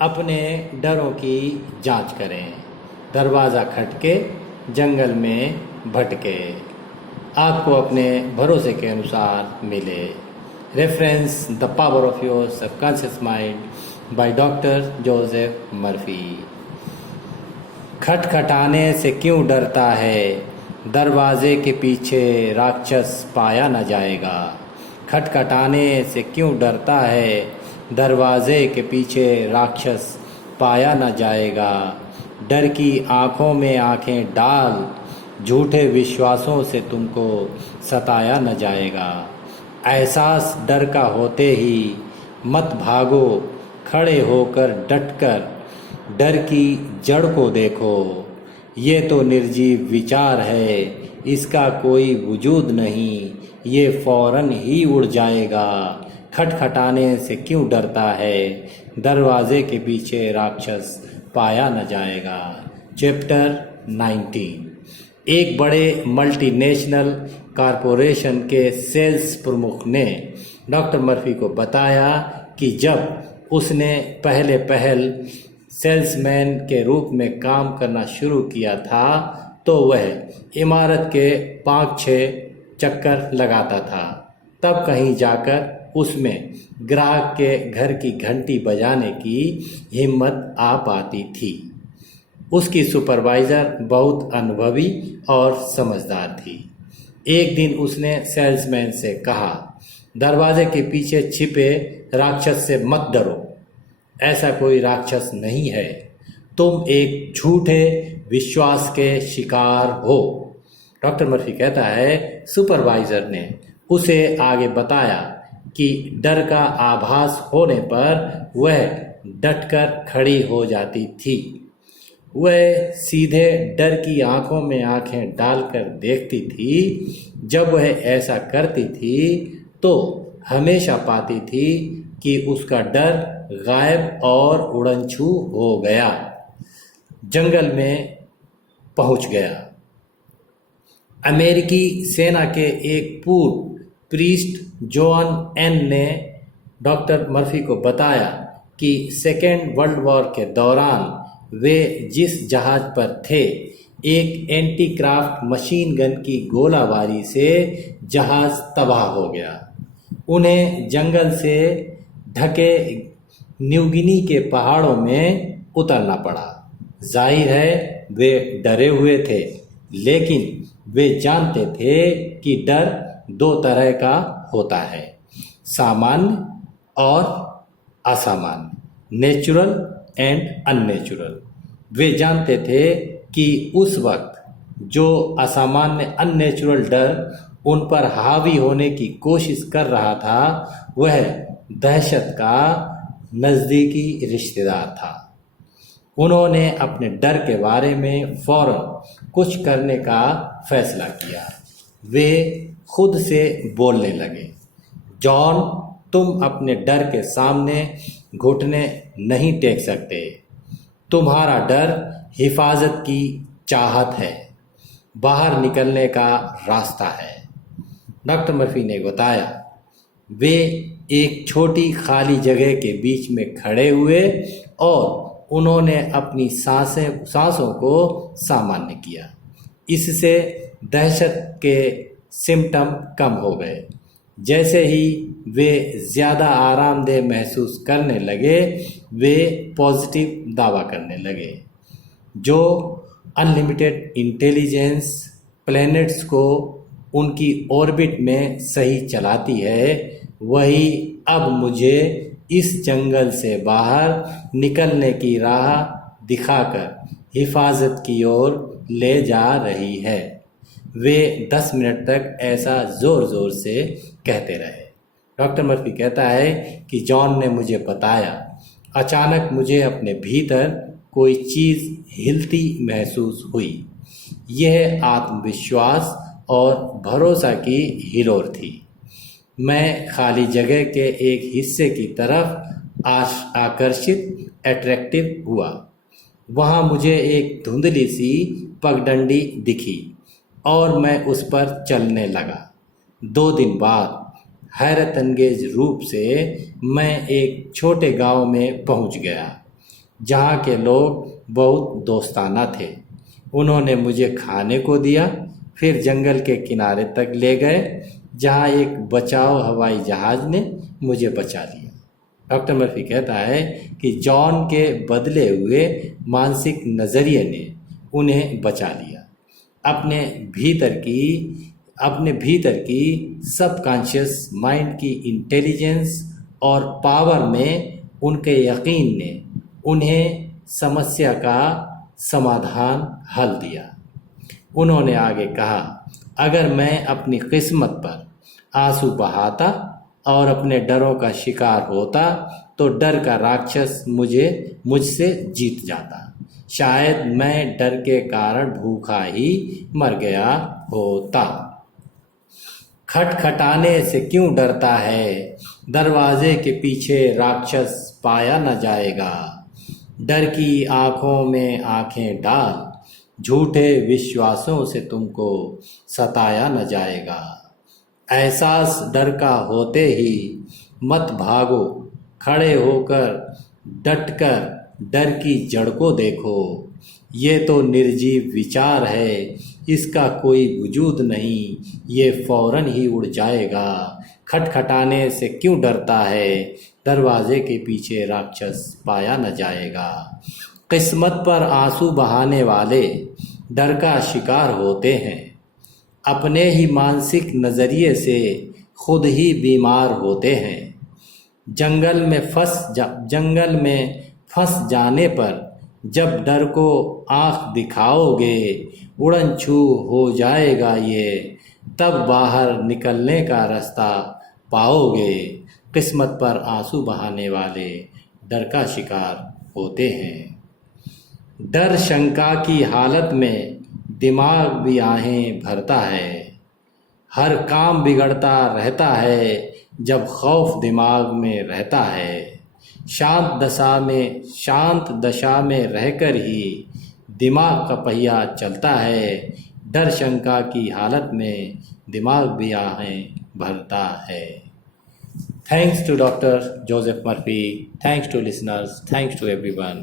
अपने डरों की जांच करें। दरवाज़ा खटके, जंगल में भटके, आपको अपने भरोसे के अनुसार मिले। Reference the power of your subconscious mind by doctor Joseph Murphy. खटखटाने से क्यों डरता है, दरवाजे के पीछे राक्षस पाया न जाएगा। खटखटाने से क्यों डरता है, दरवाजे के पीछे राक्षस पाया न जाएगा। डर की आँखों में आँखें डाल, झूठे विश्वासों से तुमको सताया न जाएगा। एहसास डर का होते ही मत भागो, खड़े होकर डटकर डर की जड़ को देखो। ये तो निर्जीव विचार है, इसका कोई वजूद नहीं, ये फौरन ही उड़ जाएगा। खटखटाने से क्यों डरता है, दरवाजे के पीछे राक्षस पाया न जाएगा। चैप्टर 19। एक बड़े मल्टीनेशनल कॉरपोरेशन के सेल्स प्रमुख ने डॉक्टर मर्फी को बताया कि जब उसने पहल सेल्समैन के रूप में काम करना शुरू किया था तो वह इमारत के 5-6 चक्कर लगाता था। तब कहीं जाकर उसमें ग्राहक के घर की घंटी बजाने की हिम्मत आ पाती थी। उसकी सुपरवाइज़र बहुत अनुभवी और समझदार थी। एक दिन उसने सेल्समैन से कहा, दरवाजे के पीछे छिपे राक्षस से मत डरो, ऐसा कोई राक्षस नहीं है, तुम एक झूठे विश्वास के शिकार हो। डॉक्टर मर्फी कहता है, सुपरवाइज़र ने उसे आगे बताया कि डर का आभास होने पर वह डटकर खड़ी हो जाती थी। वह सीधे डर की आंखों में आंखें डालकर देखती थी। जब वह ऐसा करती थी तो हमेशा पाती थी कि उसका डर गायब और उड़नछू हो गया, जंगल में पहुंच गया। अमेरिकी सेना के एक पूर्व प्रीस्ट जॉन एन ने डॉक्टर मर्फी को बताया कि सेकेंड वर्ल्ड वॉर के दौरान वे जिस जहाज पर थे, एक एंटी क्राफ्ट मशीन गन की गोलाबारी से जहाज तबाह हो गया। उन्हें जंगल से ढके न्यूगिनी के पहाड़ों में उतरना पड़ा। जाहिर है वे डरे हुए थे, लेकिन वे जानते थे कि डर 2 तरह का होता है, सामान्य और असामान्य, नेचुरल एंड अननेचुरल। वे जानते थे कि उस वक्त जो असामान्य अननेचुरल डर उन पर हावी होने की कोशिश कर रहा था, वह दहशत का नज़दीकी रिश्तेदार था। उन्होंने अपने डर के बारे में फौरन कुछ करने का फैसला किया। वे खुद से बोलने लगे, जॉन, तुम अपने डर के सामने घुटने नहीं टेक सकते। तुम्हारा डर हिफाजत की चाहत है, बाहर निकलने का रास्ता है। डॉक्टर मर्फी ने बताया, वे एक छोटी खाली जगह के बीच में खड़े हुए और उन्होंने अपनी सांसों को सामान्य किया। इससे दहशत के सिम्टम कम हो गए। जैसे ही वे ज़्यादा आरामदेह महसूस करने लगे, वे पॉजिटिव दावा करने लगे, जो अनलिमिटेड इंटेलिजेंस प्लैनेट्स को उनकी ऑर्बिट में सही चलाती है, वही अब मुझे इस जंगल से बाहर निकलने की राह दिखाकर हिफाजत की ओर ले जा रही है। वे 10 मिनट तक ऐसा ज़ोर ज़ोर से कहते रहे। डॉक्टर मर्फी कहता है कि जॉन ने मुझे बताया, अचानक मुझे अपने भीतर कोई चीज़ हिलती महसूस हुई। यह आत्मविश्वास और भरोसा की हिलोर थी। मैं खाली जगह के एक हिस्से की तरफ आकर्षित अट्रैक्टिव हुआ। वहाँ मुझे एक धुंधली सी पगडंडी दिखी और मैं उस पर चलने लगा। 2 दिन बाद हैरत अंगेज रूप से मैं एक छोटे गांव में पहुंच गया। जहाँ के लोग बहुत दोस्ताना थे। उन्होंने मुझे खाने को दिया, फिर जंगल के किनारे तक ले गए जहाँ एक बचाव हवाई जहाज़ ने मुझे बचा लिया। डॉक्टर मर्फी कहता है कि जॉन के बदले हुए मानसिक नज़रिए ने उन्हें बचा लिया। अपने भीतर की सबकॉन्शियस माइंड की इंटेलिजेंस और पावर में उनके यकीन ने उन्हें समस्या का समाधान हल दिया। उन्होंने आगे कहा, अगर मैं अपनी किस्मत पर आंसू बहाता और अपने डरों का शिकार होता तो डर का राक्षस मुझसे जीत जाता। शायद मैं डर के कारण भूखा ही मर गया होता। खटखटाने से क्यों डरता है? दरवाजे के पीछे राक्षस पाया न जाएगा। डर की आंखों में आंखें डाल, झूठे विश्वासों से तुमको सताया न जाएगा। एहसास डर का होते ही मत भागो, खड़े होकर डटकर डर की जड़ को देखो। ये तो निर्जीव विचार है, इसका कोई वजूद नहीं, ये फौरन ही उड़ जाएगा। खटखटाने से क्यों डरता है? दरवाजे के पीछे राक्षस पाया न जाएगा। किस्मत पर आंसू बहाने वाले डर का शिकार होते हैं। अपने ही मानसिक नज़रिए से खुद ही बीमार होते हैं। जंगल में फंस जाने पर जब डर को आँख दिखाओगे, उड़न छू हो जाएगा ये, तब बाहर निकलने का रास्ता पाओगे। किस्मत पर आंसू बहाने वाले डर का शिकार होते हैं। डर शंका की हालत में दिमाग भी आहें भरता है। हर काम बिगड़ता रहता है जब खौफ दिमाग में रहता है। शांत दशा में रहकर ही दिमाग का पहिया चलता है। डर शंका की हालत में दिमाग भी आहें भरता है। Thanks to Dr. Joseph Murphy. Thanks to listeners. Thanks to everyone.